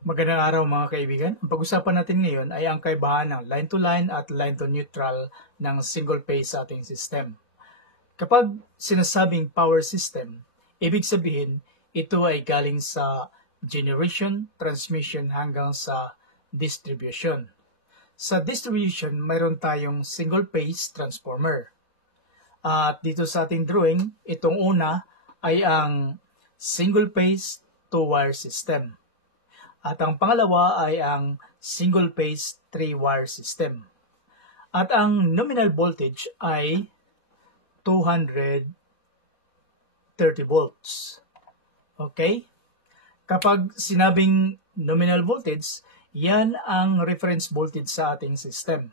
Magandang araw mga kaibigan. Ang pag-usapan natin ngayon ay ang kaibahan ng line-to-line at line-to-neutral ng single-phase sa ating system. Kapag sinasabing power system, ibig sabihin ito ay galing sa generation, transmission hanggang sa distribution. Sa distribution, mayroon tayong single-phase transformer. At dito sa ating drawing, itong una ay ang single-phase two-wire system. At ang pangalawa ay ang single-phase three-wire system. At ang nominal voltage ay 230 volts. Okay? Kapag sinabing nominal voltage, yan ang reference voltage sa ating system.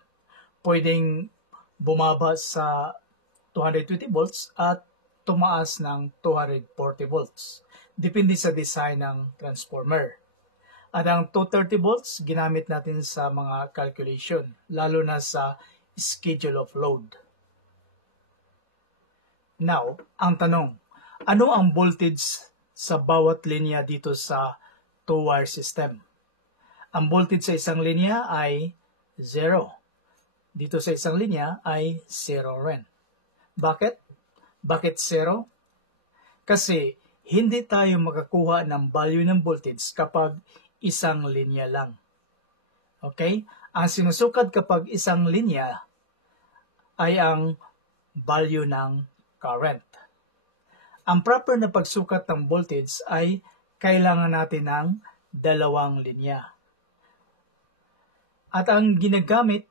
Pwedeng bumaba sa 220 volts at tumaas ng 240 volts. Depende sa design ng transformer. At ang 230 volts, ginamit natin sa mga calculation, lalo na sa schedule of load. Now, ang tanong, ano ang voltage sa bawat linya dito sa two-wire system? Ang voltage sa isang linya ay 0. Dito sa isang linya ay 0 rin. Bakit? Bakit 0? Kasi hindi tayo makakuha ng value ng voltage kapag isang linya lang. Okay? Ang sinusukat kapag isang linya ay ang value ng current. Ang proper na pagsukat ng voltage ay kailangan natin ng dalawang linya. At ang ginagamit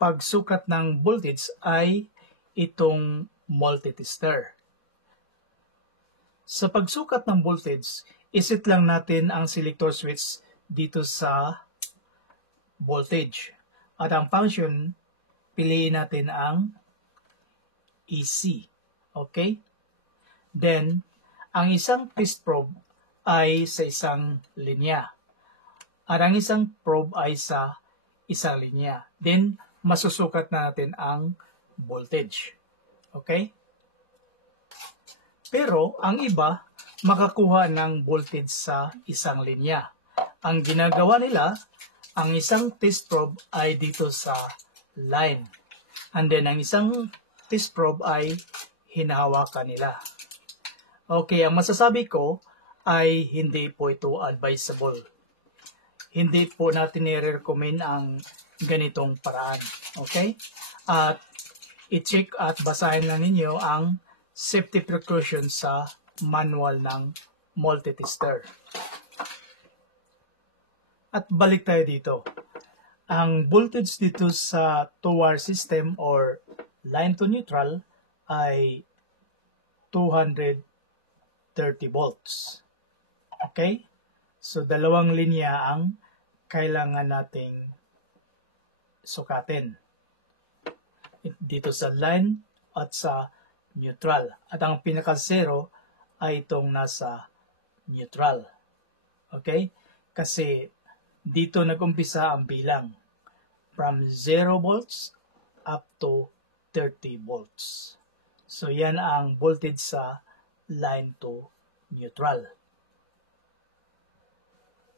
pagsukat ng voltage ay itong multitester. Sa pagsukat ng voltage, isit lang natin ang selector switch dito sa voltage. At ang function, piliin natin ang EC. Okay? Then, ang isang test probe ay sa isang linya. At ang isang probe ay sa isang linya. Then, masusukat na natin ang voltage. Okay? Pero, ang iba, makakuha ng voltage sa isang linya. Ang ginagawa nila, ang isang test probe ay dito sa line. And then, ang isang test probe ay hinahawakan nila. Okay, ang masasabi ko ay hindi po ito advisable. Hindi po natin i-recommend ang ganitong paraan. Okay? At i-check at basahin lang ninyo ang safety precautions sa manual ng multitester. At balik tayo dito. Ang voltage dito sa two-wire system or line to neutral ay 230 volts. Okay? So, dalawang linya ang kailangan nating sukatin. Dito sa line at sa neutral. At ang pinaka-zero ay itong nasa neutral. Okay? Kasi dito nag-umpisa ang bilang. From 0 volts up to 30 volts. So, yan ang voltage sa line to neutral.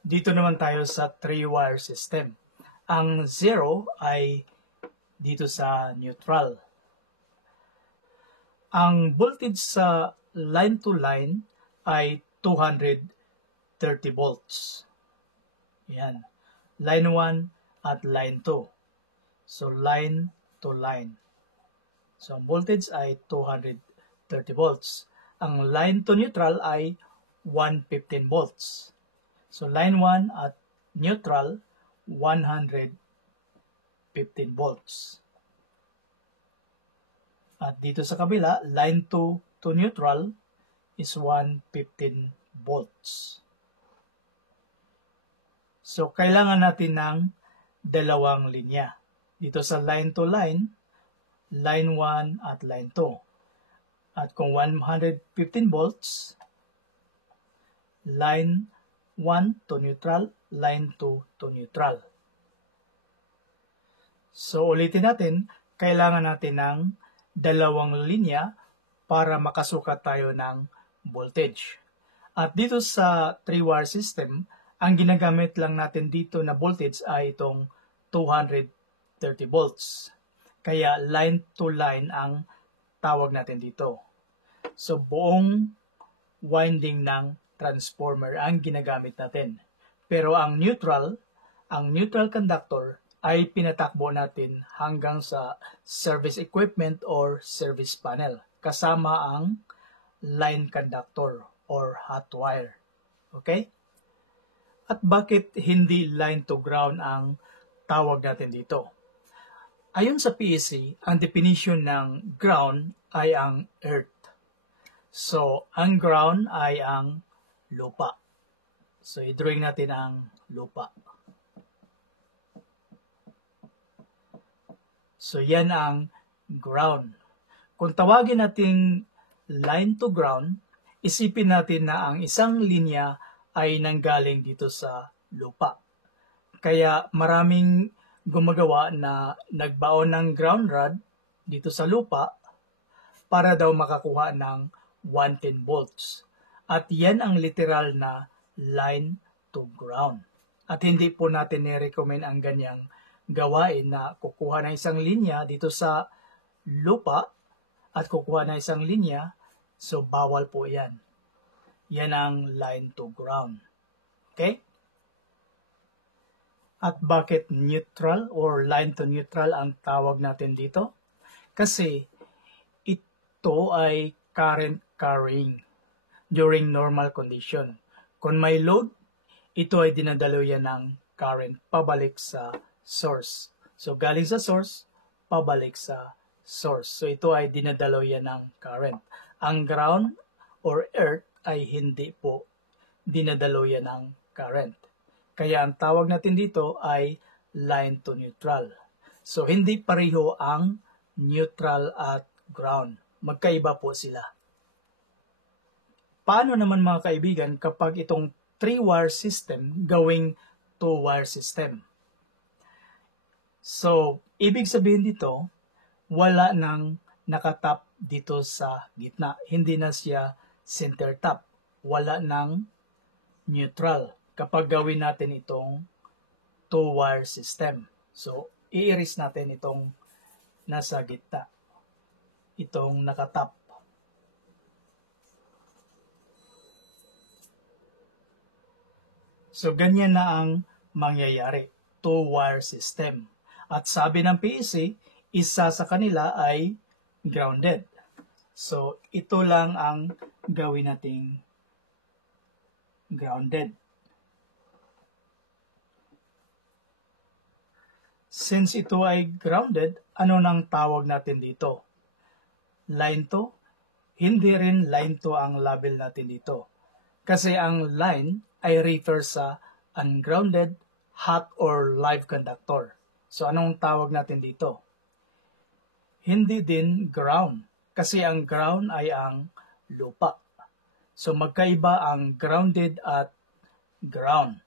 Dito naman tayo sa 3-wire system. Ang 0 ay dito sa neutral. Ang voltage sa line to line ay 230 volts. Yan. Line 1 at line 2. So, line to line. So, ang voltage ay 230 volts. Ang line to neutral ay 115 volts. So, line 1 at neutral, 115 volts. At dito sa kabila, line 2 to neutral is 115 volts. So, kailangan natin ng dalawang linya. Dito sa line to line 1 at line 2. At kung 115 volts, line 1 to neutral, line 2 to neutral. So, ulitin natin, kailangan natin ng dalawang linya para makasukat tayo ng voltage. At dito sa 3-wire system, Ang ginagamit lang natin dito na voltage ay itong 230 volts. Kaya line to line ang tawag natin dito. So buong winding ng transformer ang ginagamit natin. Pero ang neutral conductor ay pinatakbo natin hanggang sa service equipment or service panel kasama ang line conductor or hot wire. Okay? At bakit hindi line to ground ang tawag natin dito? Ayon sa PEC, ang definition ng ground ay ang earth. So, ang ground ay ang lupa. So, i-drawing natin ang lupa. So, yan ang ground. Kung tawagin nating line to ground, isipin natin na ang isang linya ay nanggaling dito sa lupa. Kaya maraming gumagawa na nagbaon ng ground rod dito sa lupa para daw makakuha ng 110 volts. At yan ang literal na line to ground. At hindi po natin ni-recommend ang ganyang gawain na kukuha ng isang linya dito sa lupa at kukuha ng isang linya, so bawal po yan. Yan ang line to ground. Okay? At bakit neutral or line to neutral ang tawag natin dito? Kasi ito ay current carrying during normal condition. Kung may load, ito ay dinadalo yan ng current pabalik sa source. So galing sa source, pabalik sa source. So ito ay dinadalo yan ng current. Ang ground or earth ay hindi po dinadalo yan ng current. Kaya ang tawag natin dito ay line to neutral. So hindi pareho ang neutral at ground. Magkaiba po sila. Paano naman mga kaibigan kapag itong 3-wire system gawing 2-wire system? So, ibig sabihin dito, wala nang nakatap dito sa gitna. Hindi na siya center tap. Wala nang neutral kapag gawin natin itong 2-wire system. So, i-erase natin itong nasa gitna. Itong nakatap. So, ganyan na ang mangyayari. 2-wire system. At sabi ng PEC, isa sa kanila ay grounded. So, ito lang ang gawin nating grounded. Since ito ay grounded, ano nang tawag natin dito? Line to? Hindi rin line to ang label natin dito. Kasi ang line ay refer sa ungrounded, hot, or live conductor. So, anong tawag natin dito? Hindi din ground. Kasi ang ground ay ang lupa. So, magkaiba ang grounded at ground.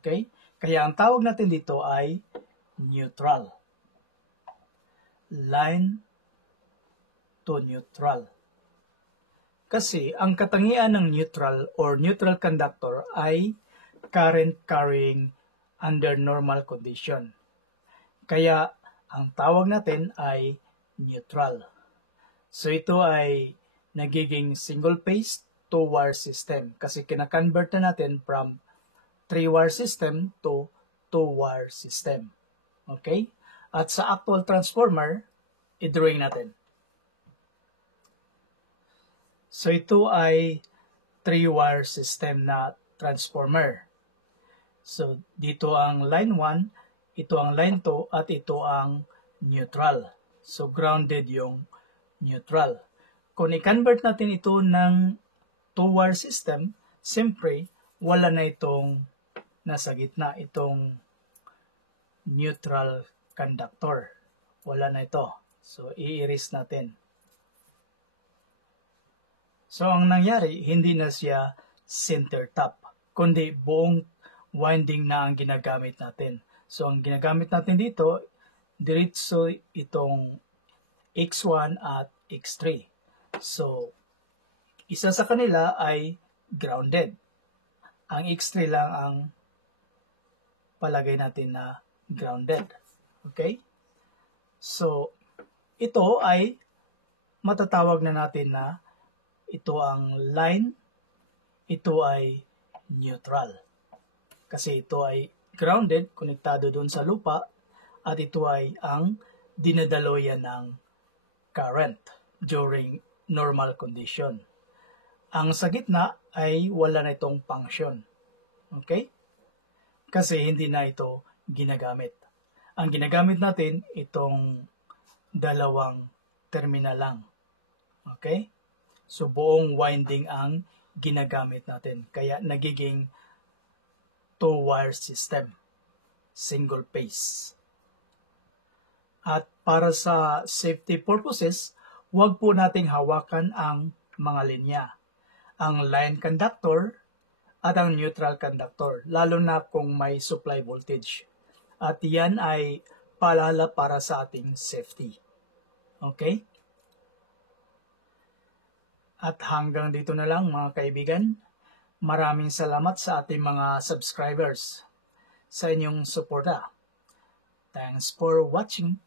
Okay? Kaya ang tawag natin dito ay neutral. Line to neutral. Kasi ang katangian ng neutral or neutral conductor ay current carrying under normal condition. Kaya ang tawag natin ay neutral. So ito ay nagiging single phase 2-wire system kasi kina-convert na natin from 3-wire system to 2-wire system. Okay? At sa actual transformer, i-drawing natin. So ito ay 3-wire system na transformer. So dito ang line 1, ito ang line 2, at ito ang neutral. So grounded yung neutral. Kung i-convert natin ito ng 2-wire system, siyempre wala na itong nasa gitna, itong neutral conductor. Wala na ito. So i-erase natin. So, ang nangyari, hindi na siya center tap, kundi buong winding na ang ginagamit natin. So, ang ginagamit natin dito, diretso itong X1 at X3. So, isa sa kanila ay grounded. Ang X3 lang ang palagay natin na grounded. Okay? So, ito ay matatawag na natin na ito ang line, ito ay neutral. Kasi ito ay grounded, konektado doon sa lupa, at ito ay ang dinadaloyan ng current during normal condition. Ang sa gitna ay wala na itong function. Okay? Kasi hindi na ito ginagamit. Ang ginagamit natin itong dalawang terminal lang. Okay? So buong winding ang ginagamit natin. Kaya nagiging two-wire system. Single phase. At para sa safety purposes, huwag po nating hawakan ang mga linya. Ang line conductor at ang neutral conductor, lalo na kung may supply voltage. At yan ay paalala para sa ating safety. Okay? At hanggang dito na lang mga kaibigan. Maraming salamat sa ating mga subscribers sa inyong suporta. Thanks for watching.